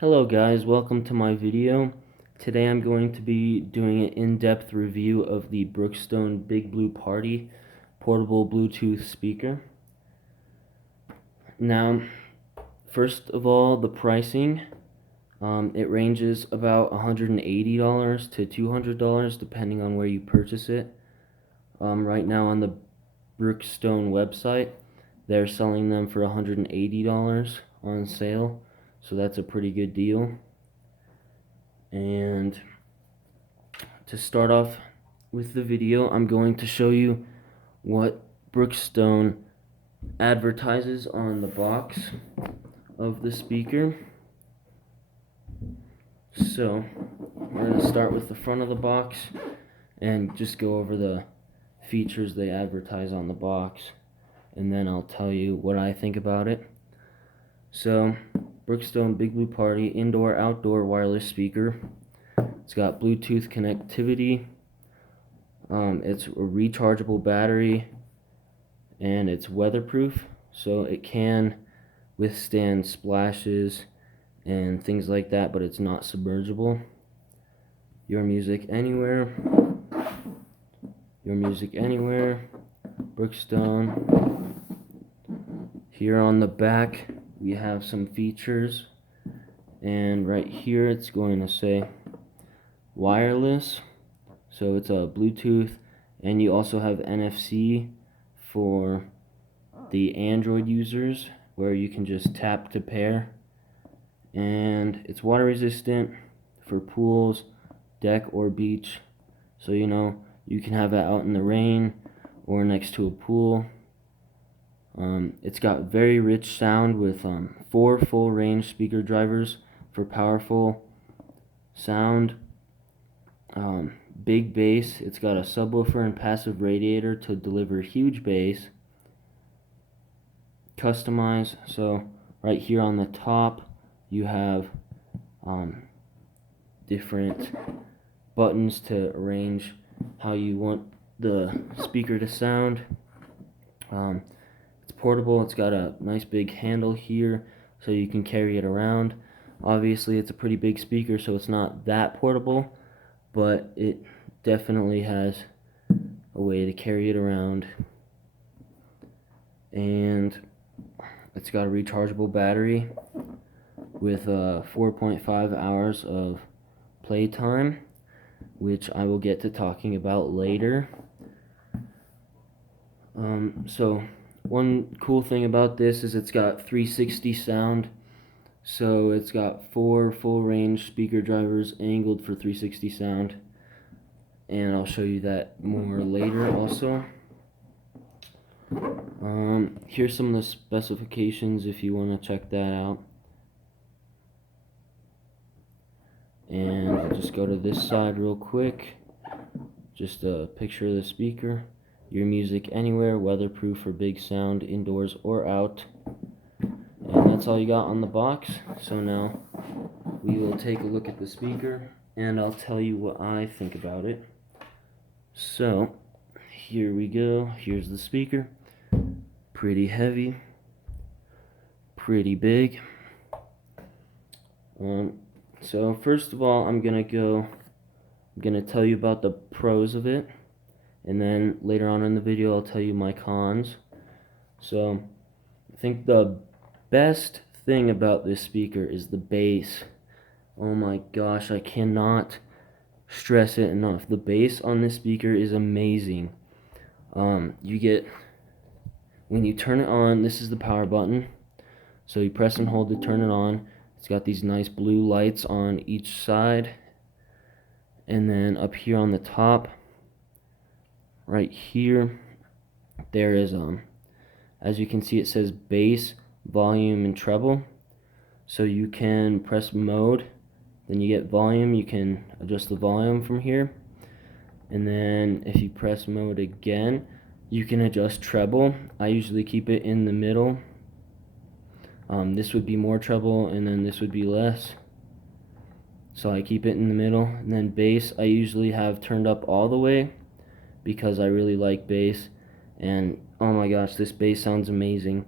Hello guys, welcome to my video. Today I'm going to be doing an in-depth review of the Brookstone Big Blue Party portable Bluetooth speaker. Now, first of all, the pricing. It ranges about $180 to $200 depending on where you purchase it. Right now on the Brookstone website, they're selling them for $180 on sale, so that's a pretty good deal. And to start off with the video, I'm going to show you what Brookstone advertises on the box of the speaker. So we're going to start with the front of the box and just go over the features they advertise on the box, and then I'll tell you what I think about it. So, Brookstone Big Blue Party indoor-outdoor wireless speaker. It's got Bluetooth connectivity. It's a rechargeable battery, and it's weatherproof, so it can withstand splashes and things like that, but it's not submergible. Your music anywhere. Your music anywhere. Brookstone. Here on the back we have some features, and right here it's going to say wireless, so it's a Bluetooth, and you also have NFC for the Android users where you can just tap to pair, and it's water resistant for pools, deck, or beach, so you can have it out in the rain or next to a pool. It's got very rich sound with 4 full range speaker drivers for powerful sound. Big bass. It's got a subwoofer and passive radiator to deliver huge bass. Customize. So right here on the top you have different buttons to arrange how you want the speaker to sound. It's portable. It's got a nice big handle here so you can carry it around. Obviously it's a pretty big speaker, so it's not that portable, but it definitely has a way to carry it around. And it's got a rechargeable battery with 4.5 hours of playtime, which I will get to talking about later. So one cool thing about this is it's got 360 sound. So it's got 4 full range speaker drivers angled for 360 sound, and I'll show you that more later also. Here's some of the specifications if you want to check that out. And I'll just go to this side real quick. Just a picture of the speaker. Your music anywhere, weatherproof for big sound, indoors or out. And that's all you got on the box. So now we will take a look at the speaker, and I'll tell you what I think about it. So here we go. Here's the speaker. Pretty heavy, pretty big. So first of all, I'm gonna tell you about the pros of it, and then later on in the video I'll tell you my cons. So I think the best thing about this speaker is the bass. Oh my gosh, I cannot stress it enough. The bass on this speaker is amazing. You get, when you turn it on, this is the power button. So you press and hold to turn it on. It's got these nice blue lights on each side. And then up here on the top, right here, there is, as you can see, it says bass, volume, and treble. So you can press mode, then you get volume. You can adjust the volume from here. And then if you press mode again, you can adjust treble. I usually keep it in the middle. This would be more treble, and then this would be less. So I keep it in the middle. And then bass, I usually have turned up all the way because I really like bass. And oh my gosh, this bass sounds amazing.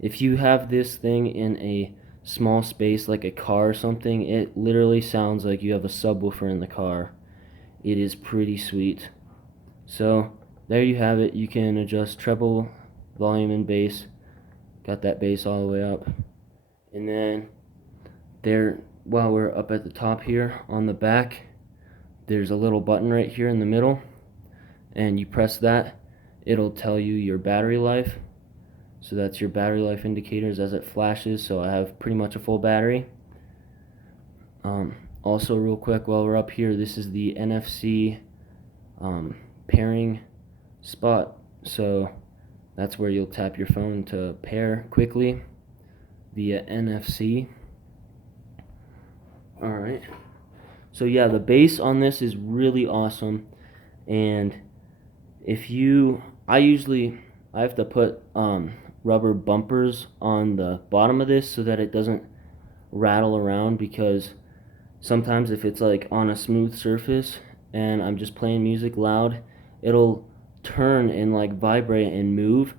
If you have this thing in a small space like a car or something, it literally sounds like you have a subwoofer in the car. It is pretty sweet. So there you have it. You can adjust treble, volume, and bass. Got that bass all the way up. And then there, while we're up at the top here, on the back, there's a little button right here in the middle, and you press that, it'll tell you your battery life. So that's your battery life indicators as it flashes. So I have pretty much a full battery. Also real quick, while we're up here, this is the NFC pairing spot. So that's where you'll tap your phone to pair quickly via NFC. Alright, so yeah, the bass on this is really awesome. And I have to put rubber bumpers on the bottom of this so that it doesn't rattle around, because sometimes if it's like on a smooth surface and I'm just playing music loud, it'll turn and like vibrate and move.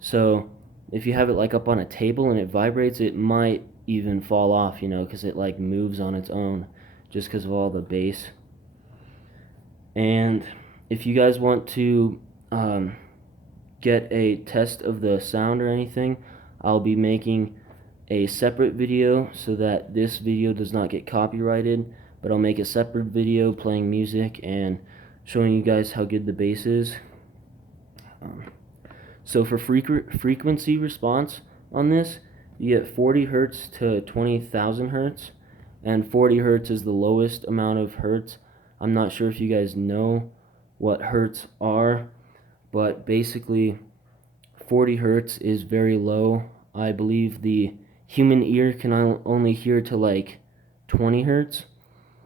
So if you have it like up on a table and it vibrates, it might even fall off, because it like moves on its own just because of all the bass. And if you guys want to get a test of the sound or anything, I'll be making a separate video so that this video does not get copyrighted, but I'll make a separate video playing music and showing you guys how good the bass is. So for frequency response on this, you get 40 hertz to 20,000 hertz, and 40 hertz is the lowest amount of hertz. I'm not sure if you guys know what hertz are, but basically 40 hertz is very low. I believe the human ear can only hear to like 20 hertz.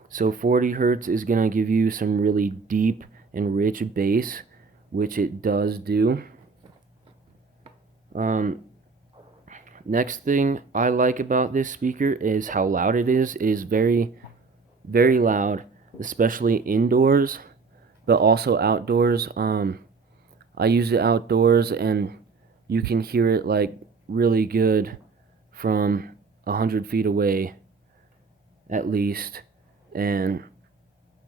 So 40 hertz is going to give you some really deep and rich bass, which it does do. Next thing I like about this speaker is how loud it is. It is very, very loud, especially indoors, but also outdoors. I use it outdoors, and you can hear it like really good from 100 feet away at least. And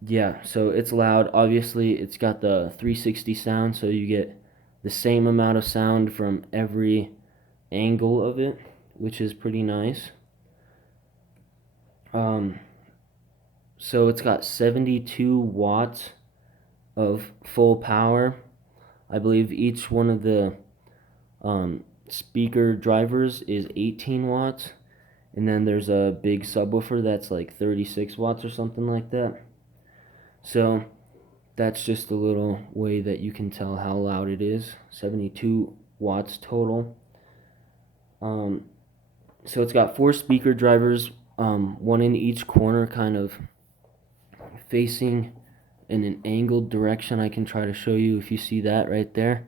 yeah, so it's loud. Obviously it's got the 360 sound, so you get the same amount of sound from every angle of it, which is pretty nice. So it's got 72 watts of full power. I believe each one of the speaker drivers is 18 watts, and then there's a big subwoofer that's like 36 watts or something like that. So that's just a little way that you can tell how loud it is. 72 watts total. So it's got 4 speaker drivers, one in each corner, kind of facing in an angled direction. I can try to show you if you see that right there.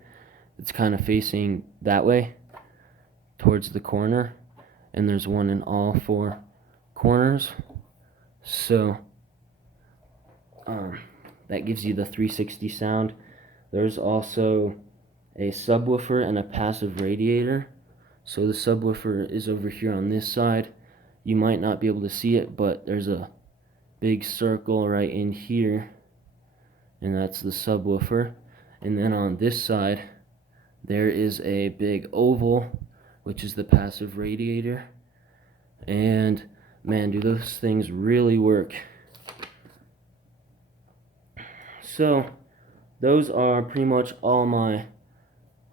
It's kind of facing that way towards the corner, and there's one in all 4 corners. So that gives you the 360 sound. There's also a subwoofer and a passive radiator. So the subwoofer is over here on this side. You might not be able to see it, but there's a big circle right in here, and that's the subwoofer. And then on this side there is a big oval, which is the passive radiator. And man, do those things really work. So those are pretty much all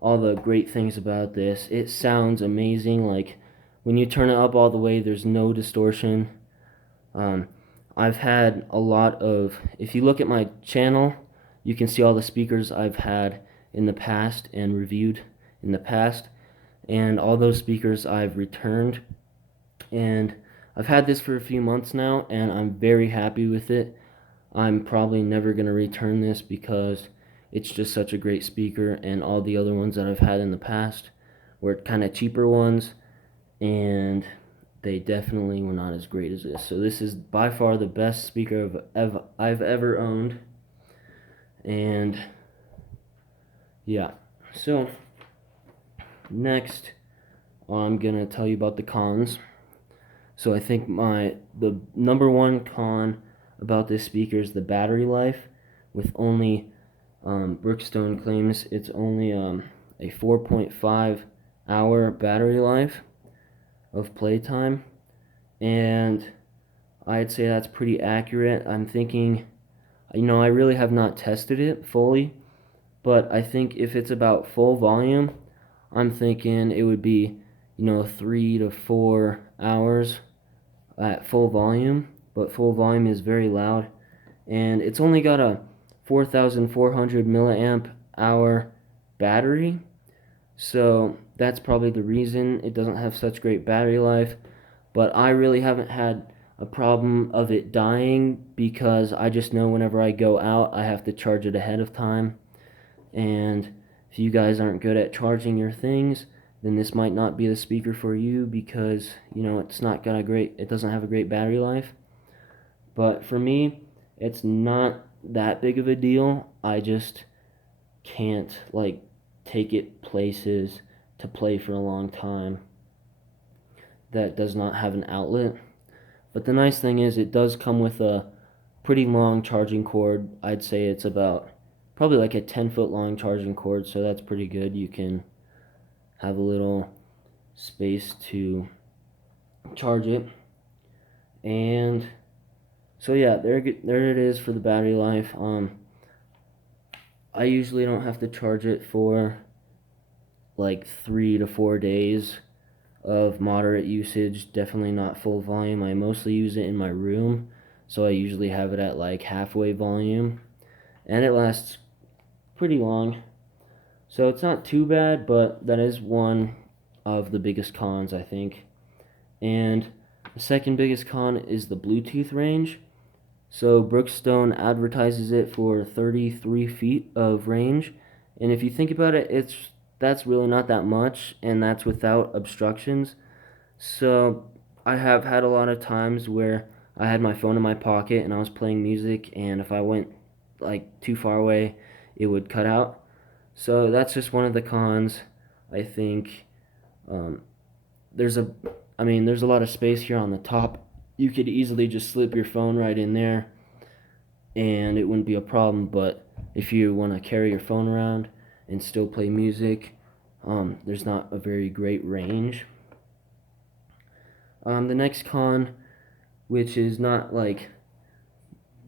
the great things about this. It sounds amazing. Like when you turn it up all the way, there's no distortion. I've had a lot of, if you look at my channel, you can see all the speakers I've had in the past and reviewed in the past, and all those speakers I've returned. And I've had this for a few months now, and I'm very happy with it. I'm probably never going to return this because it's just such a great speaker, and all the other ones that I've had in the past were kind of cheaper ones, and they definitely were not as great as this. So this is by far the best speaker I've ever owned. And yeah, so next I'm gonna tell you about the cons. So I think the number one con about this speaker is the battery life, with only Brookstone claims it's only a 4.5 hour battery life of playtime, and I'd say that's pretty accurate. I'm thinking, I really have not tested it fully, but I think if it's about full volume, I'm thinking it would be, 3 to 4 hours at full volume, but full volume is very loud, and it's only got a 4,400 milliamp hour battery, so that's probably the reason it doesn't have such great battery life. But I really haven't had a problem of it dying, because I just know whenever I go out I have to charge it ahead of time, and if you guys aren't good at charging your things, then this might not be the speaker for you, because it doesn't have a great battery life. But for me, it's not that big of a deal. I just can't take it places to play for a long time that does not have an outlet. But the nice thing is it does come with a pretty long charging cord. I'd say it's about probably like a 10-foot long charging cord, so that's pretty good. You can have a little space to charge it. And so yeah, there it is for the battery life. I usually don't have to charge it for like 3 to 4 days of moderate usage, definitely not full volume. I mostly use it in my room, so I usually have it at like halfway volume, and it lasts pretty long. So it's not too bad, but that is one of the biggest cons, I think. And the second biggest con is the Bluetooth range. So Brookstone advertises it for 33 feet of range, and if you think about it, that's really not that much, and that's without obstructions. So I have had a lot of times where I had my phone in my pocket and I was playing music, and if I went like too far away, it would cut out. So that's just one of the cons. I think um, there's a there's a lot of space here on the top. You could easily just slip your phone right in there and it wouldn't be a problem. But if you want to carry your phone around and still play music, there's not a very great range. The next con, which is not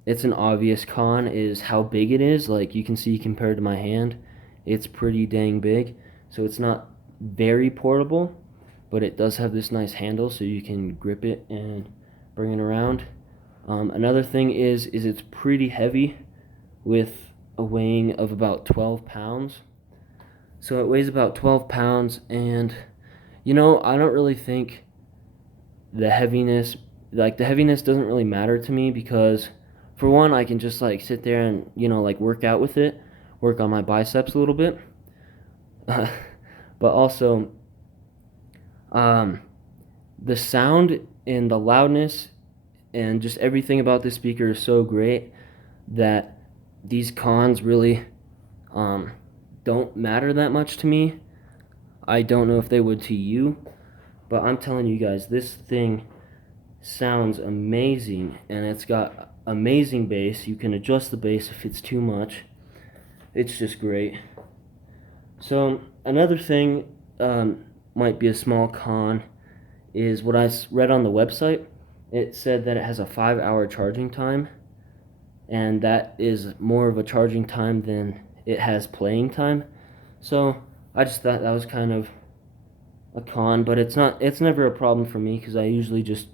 it's an obvious con, is how big it is. Like you can see compared to my hand, it's pretty dang big. So it's not very portable, but it does have this nice handle so you can grip it and bring it around. Another thing is it's pretty heavy, with a weighing of about 12 pounds. So it weighs about 12 pounds, and I don't really think the heaviness doesn't really matter to me, because for one, I can just sit there and work out with it, work on my biceps a little bit. But also the sound and the loudness and just everything about this speaker is so great that these cons really don't matter that much to me. I don't know if they would to you, but I'm telling you guys, this thing sounds amazing, and it's got amazing bass. You can adjust the bass if it's too much. It's just great. So another thing might be a small con is what I read on the website. It said that it has a 5-hour charging time, and that is more of a charging time than it has playing time. So I just thought that was kind of a con, but it's never a problem for me, because I usually just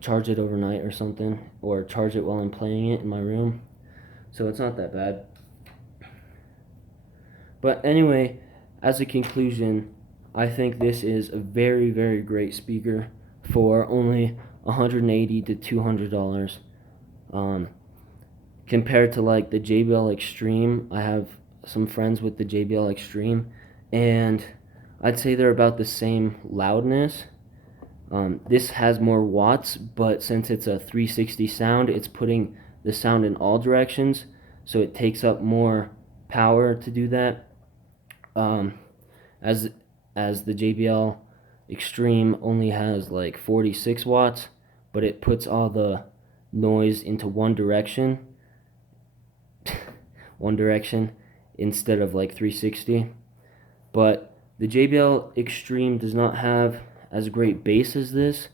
charge it overnight or something, or charge it while I'm playing it in my room. So it's not that bad. But anyway, as a conclusion, I think this is a very, very great speaker for only $180 to $200. Compared to the JBL Extreme, I have some friends with the JBL Extreme, and I'd say they're about the same loudness. This has more watts, but since it's a 360 sound, it's putting the sound in all directions, so it takes up more power to do that. As the JBL Extreme only has like 46 watts, but it puts all the noise into one direction, instead of like 360. But the JBL Extreme does not have as great bass as this.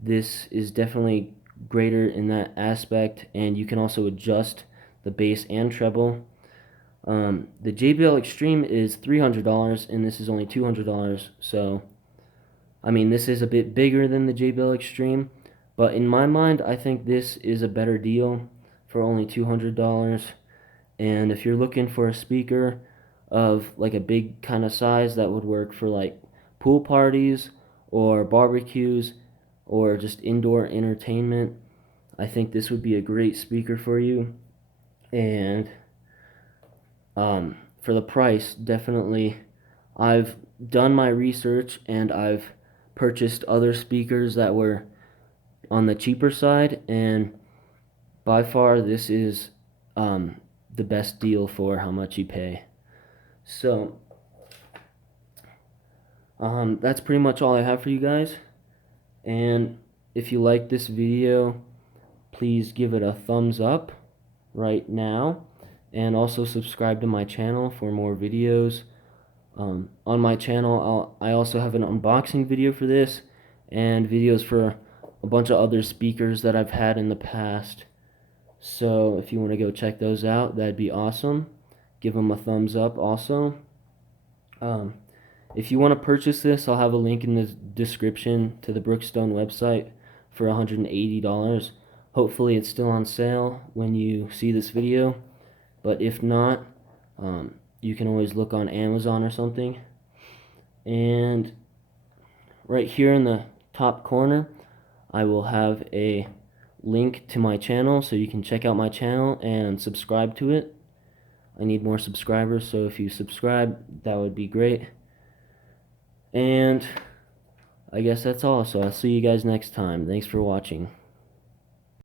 This is definitely greater in that aspect, and you can also adjust the bass and treble. The JBL Extreme is $300, and this is only $200. So, I mean, this is a bit bigger than the JBL Extreme, but in my mind, I think this is a better deal for only $200. And if you're looking for a speaker of like a big kind of size that would work for like pool parties or barbecues or just indoor entertainment, I think this would be a great speaker for you. And for the price, definitely, I've done my research and I've purchased other speakers that were on the cheaper side, and by far this is the best deal for how much you pay. So that's pretty much all I have for you guys. And if you like this video, please give it a thumbs up right now, and also subscribe to my channel for more videos. On my channel, I also have an unboxing video for this, and videos for a bunch of other speakers that I've had in the past. So if you want to go check those out, that'd be awesome. Give them a thumbs up also. If you want to purchase this, I'll have a link in the description to the Brookstone website for $180. Hopefully it's still on sale when you see this video, but if not, you can always look on Amazon or something. And right here in the top corner, I will have a link to my channel, so you can check out my channel and subscribe to it. I need more subscribers, so if you subscribe, that would be great. And I guess that's all, so I'll see you guys next time. Thanks for watching.